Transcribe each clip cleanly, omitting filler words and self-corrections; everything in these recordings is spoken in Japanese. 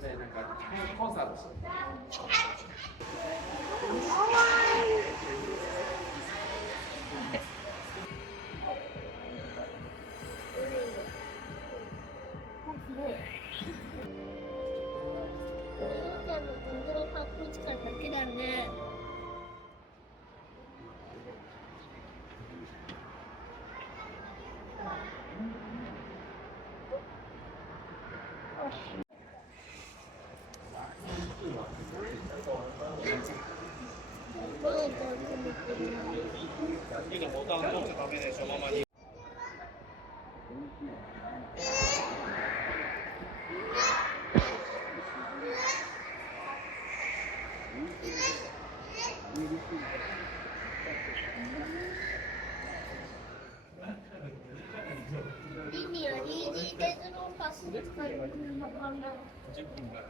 でなんかコンサートして。ボタン持っちゃダメでしょ、ママに。リニア 2G 鉄道パスで使えるのかな。10分ぐらい。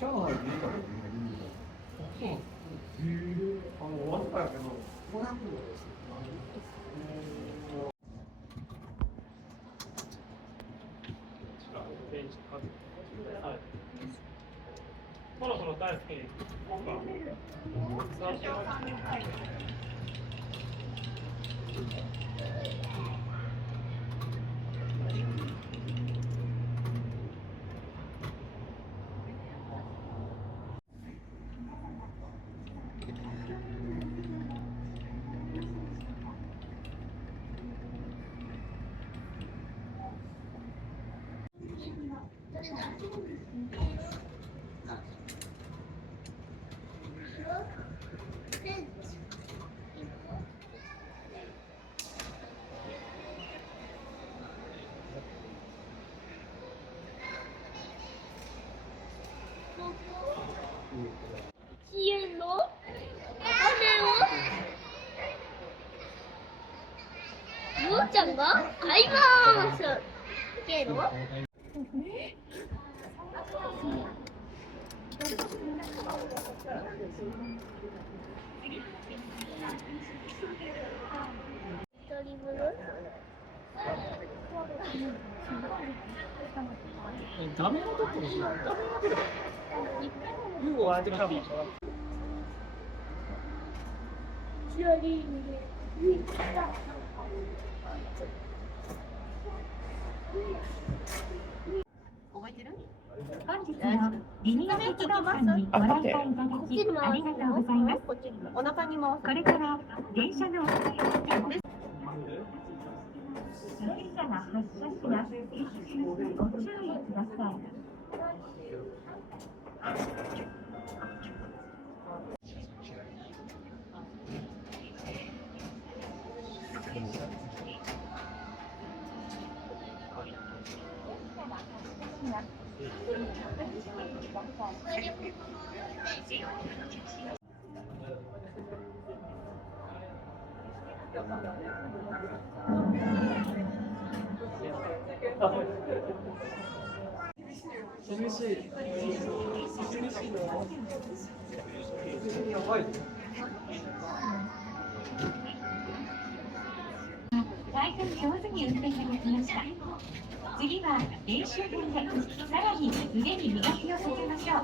上海にいたことないんだ。終わったけど、500度です。そろそろ大好きに行こうか。父ちゃんが買いまーす。けどドリブル画面を撮ってほしい。画面だけで。ユーを当てた方がいい。チアリー覚えてる？本日のリニア鉄道館にご来館いただきありがとうございます。お腹にもこれから電車のお伝えです。電車が発車します。ご注意ください。寂しい。やばい。大変上手に運転ができました。次は練習点でさらに腕に磨きをかけましょう。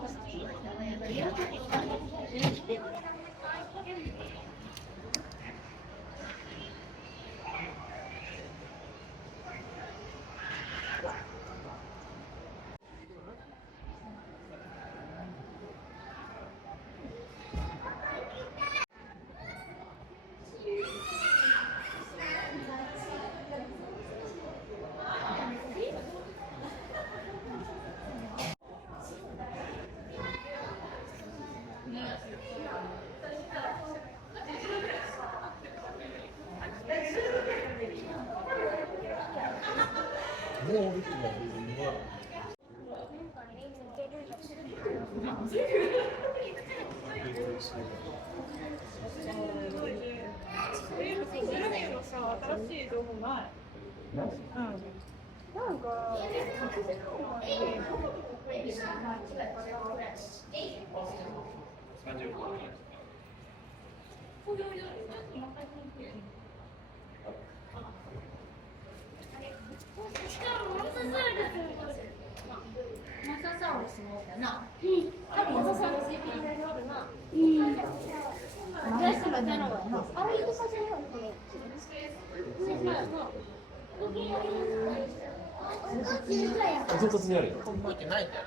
唐突にあるよ。覚えてないんだよ。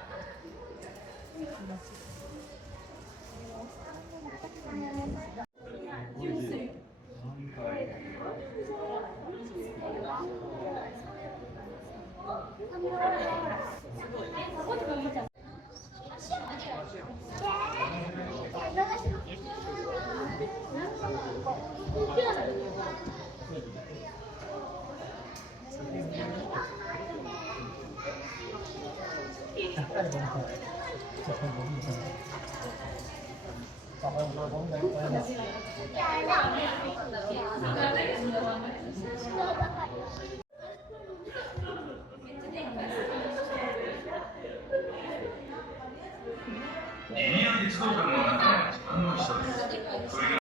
リニア鉄道館の中で自慢の一つ。それが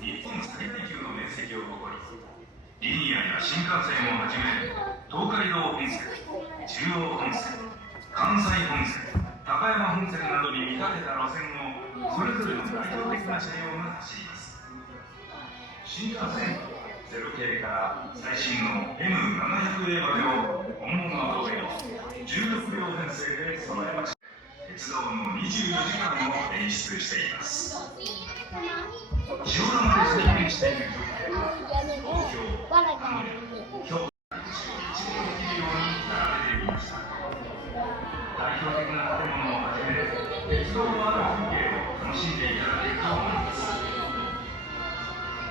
日本最大級の面積を誇り、リニアや新幹線をはじめ東海道本線、中央本線、関西本線、高山本線などに見立てた路線をそれぞれの代表的な車両が走ります。新幹線0系から最新の M700A までを本物の通りの16両編成で備えました。鉄道の24時間を演出しています。ジオラマで宣言している東京、京都を一望できるように並べてみました。代表的な建物をはじめ、鉄道のある風景を楽しんでいただけると思います。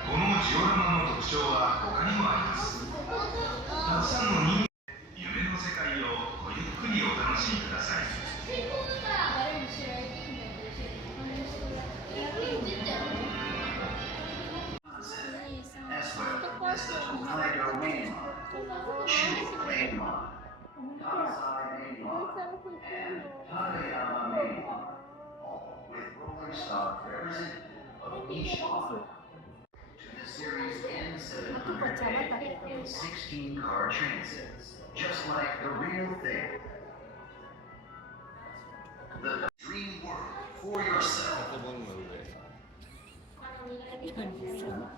このジオラマの特徴は他にもあります。たくさんの人間、夢の世界をごゆっくりお楽しみください。As well as the Tokaido Main Line, Chu Main Line, Kansai Main Line, Takayama Main Line, all with rolling stock representative of each line. To the series N700 in 16-car train sets, just like the real thing. The dream world for yourself. 이거 너무 재밌어.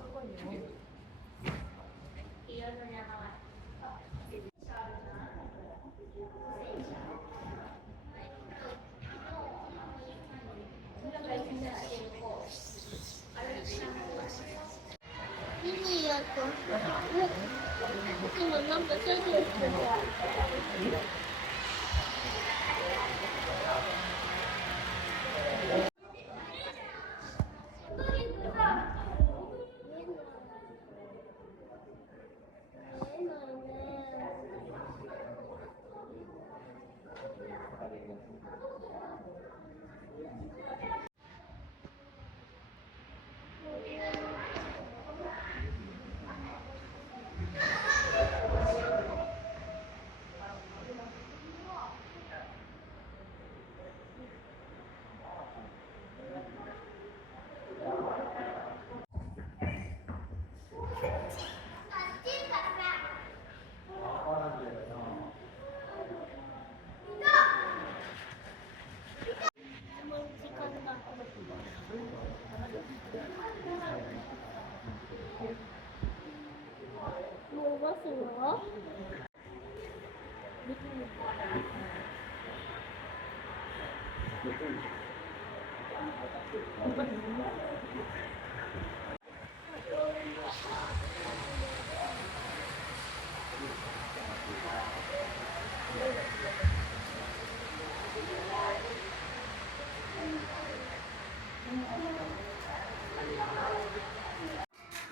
뭐가 싫어?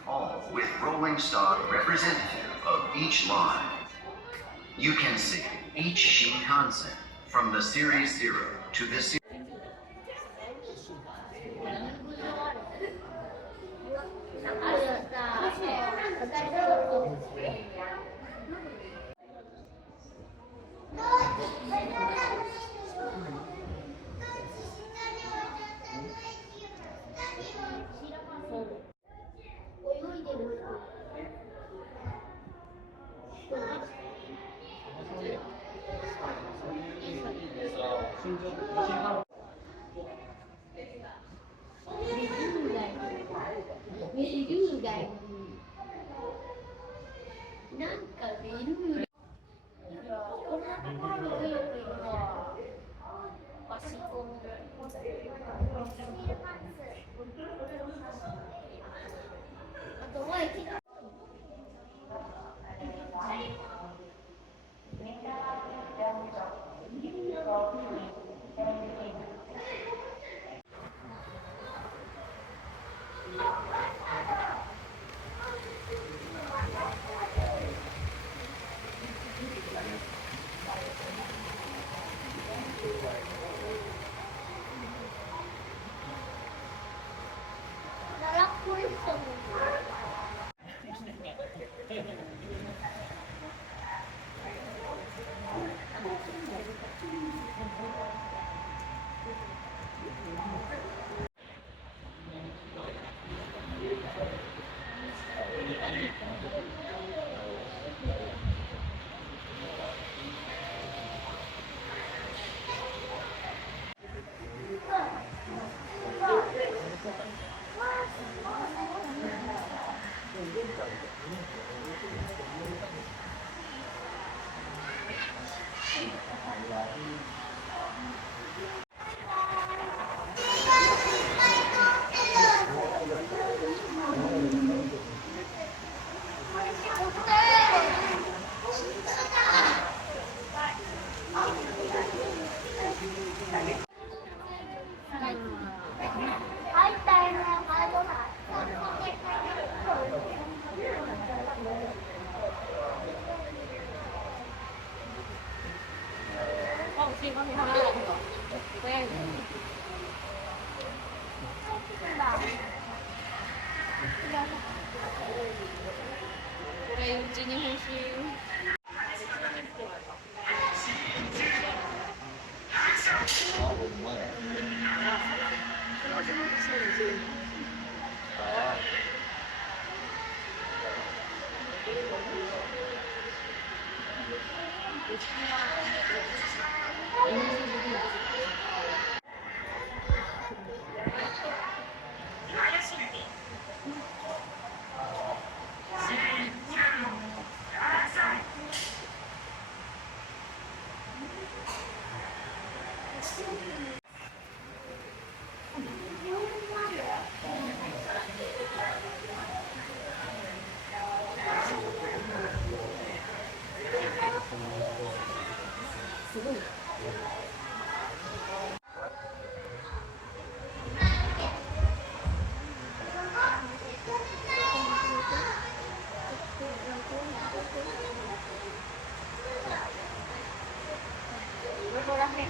All with rolling stock representative of each line. You can see each Shinkansen from the Series 0 to the Series. いうちに欲しい。あ、ほんまや。そうだね。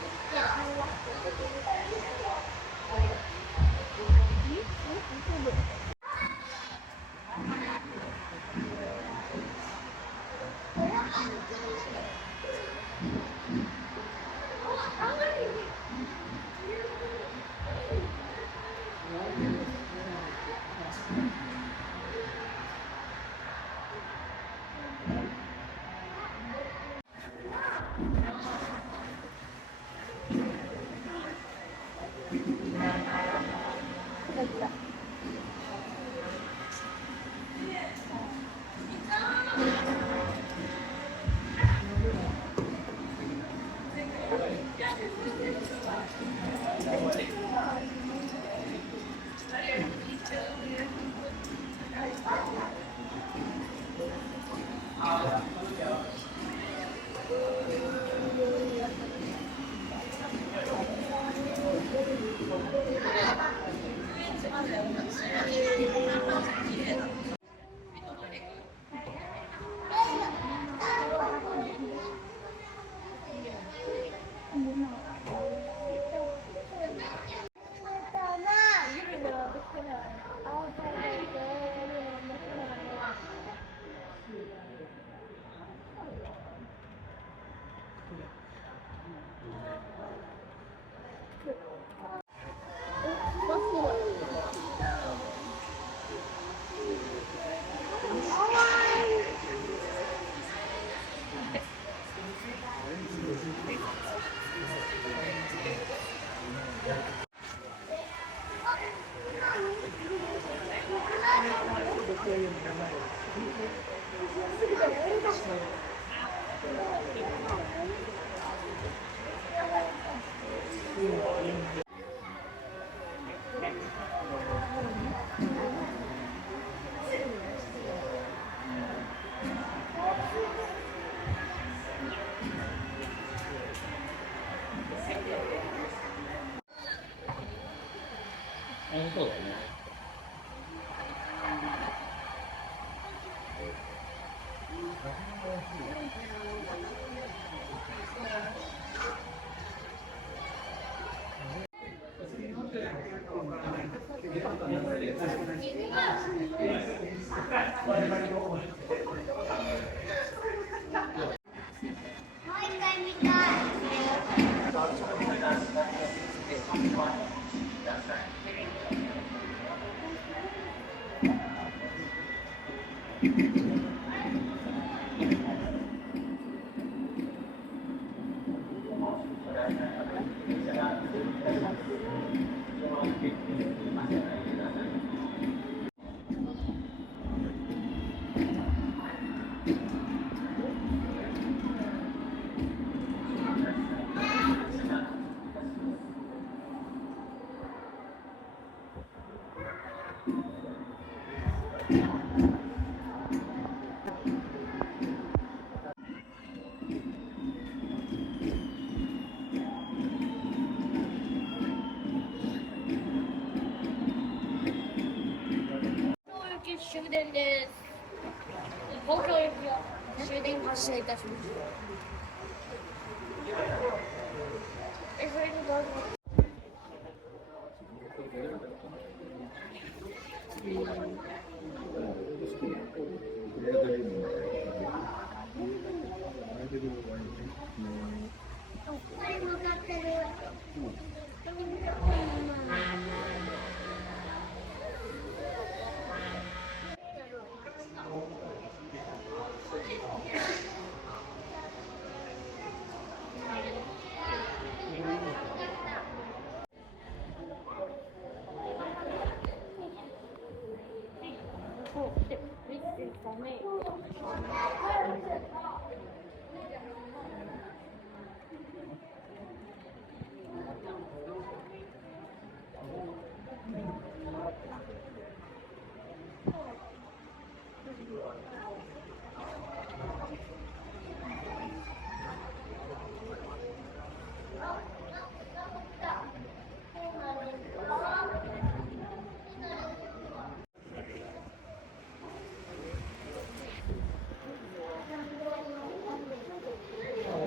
終電です。東京行きは終電発車いたします。それにどうぞ。うん。ってるわよね。これ向かってる。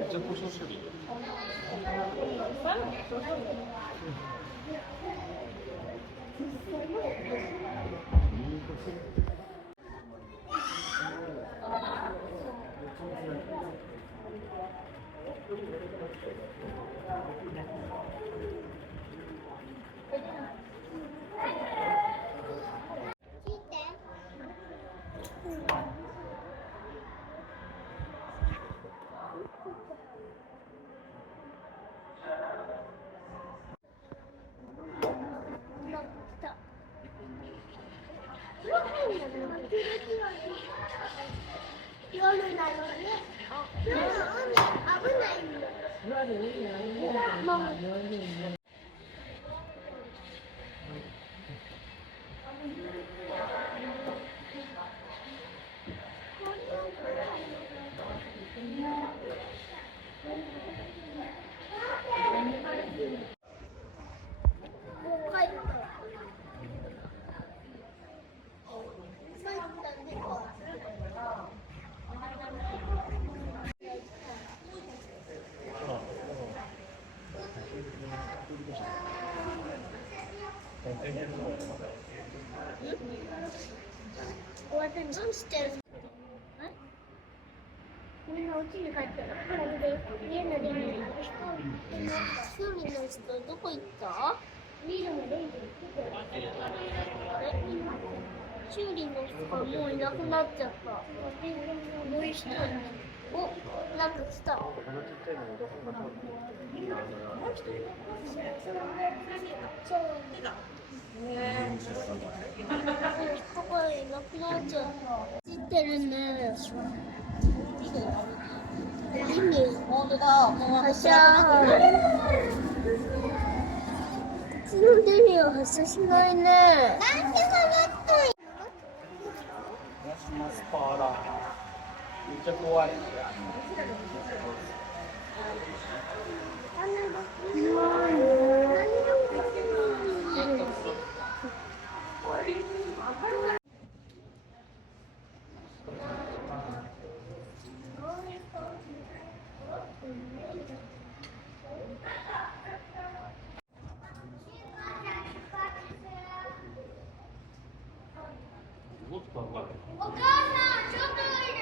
じゃあ、故障処理。夜なのに、夜の海危ないんだ。私どうしてる？みんなうちに帰ったらこれで家のリビング修理の人どこ行った？ビルのレンジ修理の人がもういなくなっちゃった。もう一人。お、なんか来た。ここいなくなっちゃった。知ってるね。意味。発射。口のデビューは発射しないね。なんでかなったい。マスパーラ。めっちゃ怖い。お母さん、ちょっとおいで。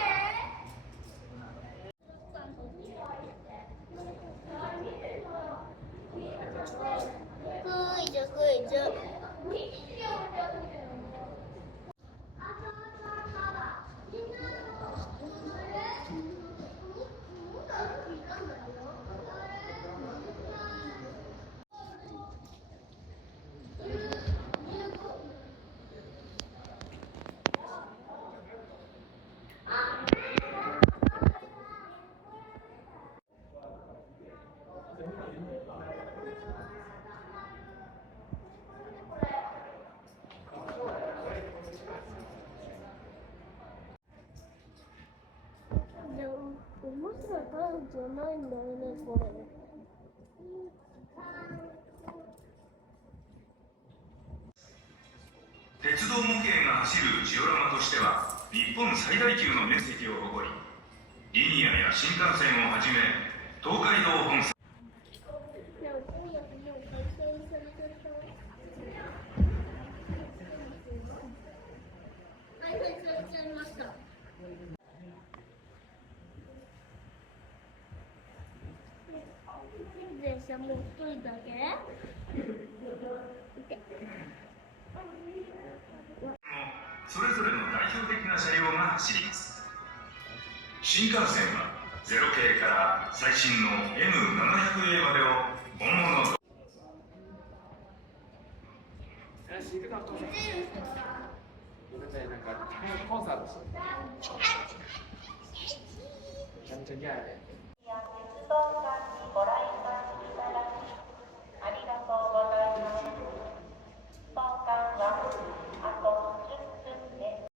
クイズ。でも面白いタイプじゃないんだよね、これ。鉄道模型が走るジオラマとしては日本最大級の面積を誇り、リニアや新幹線をはじめ東海道本線車もう一人だけそれぞれの代表的な車両が走ります。新幹線は0系から最新の M700A までを本物とシークターコンサートなんかコンサートしてめちゃめちゃ嫌やで。鉄道館にご来館いただきありがとうございます。当館はあと10分です。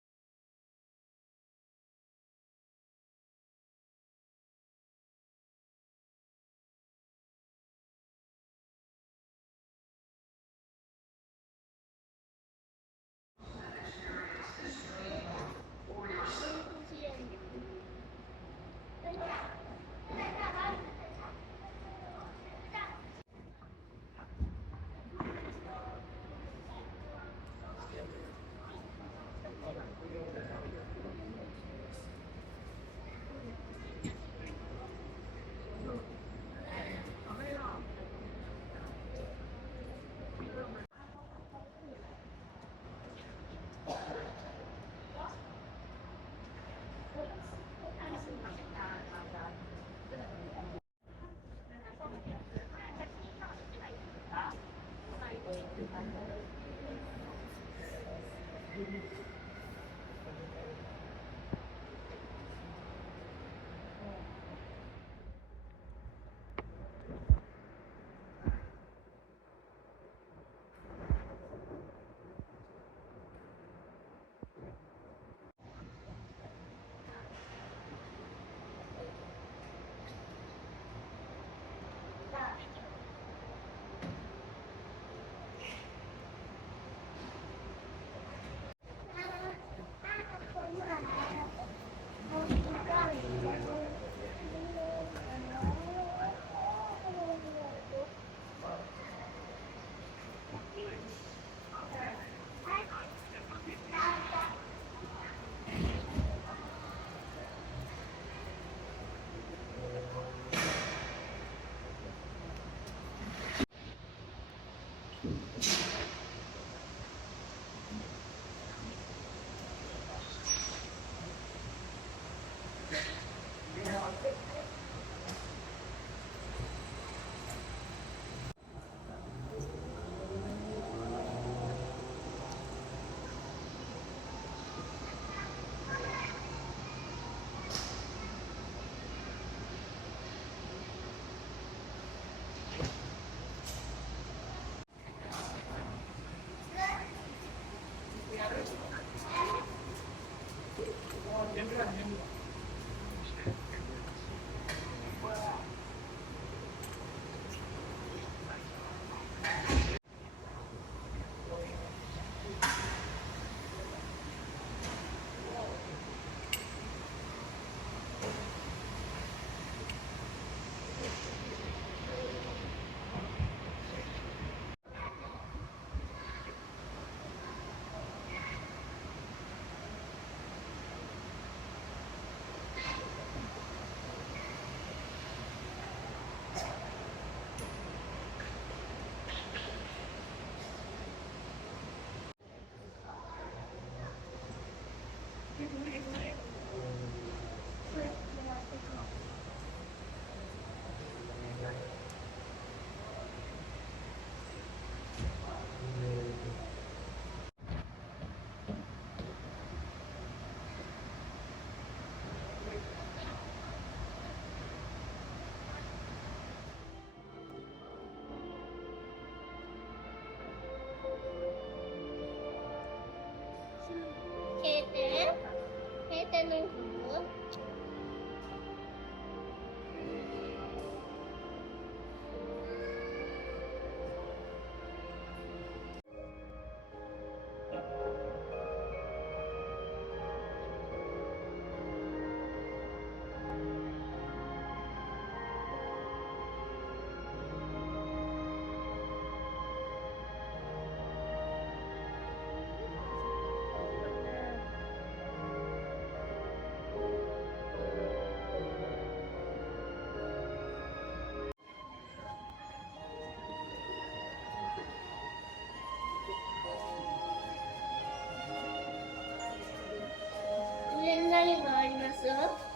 閉店の服する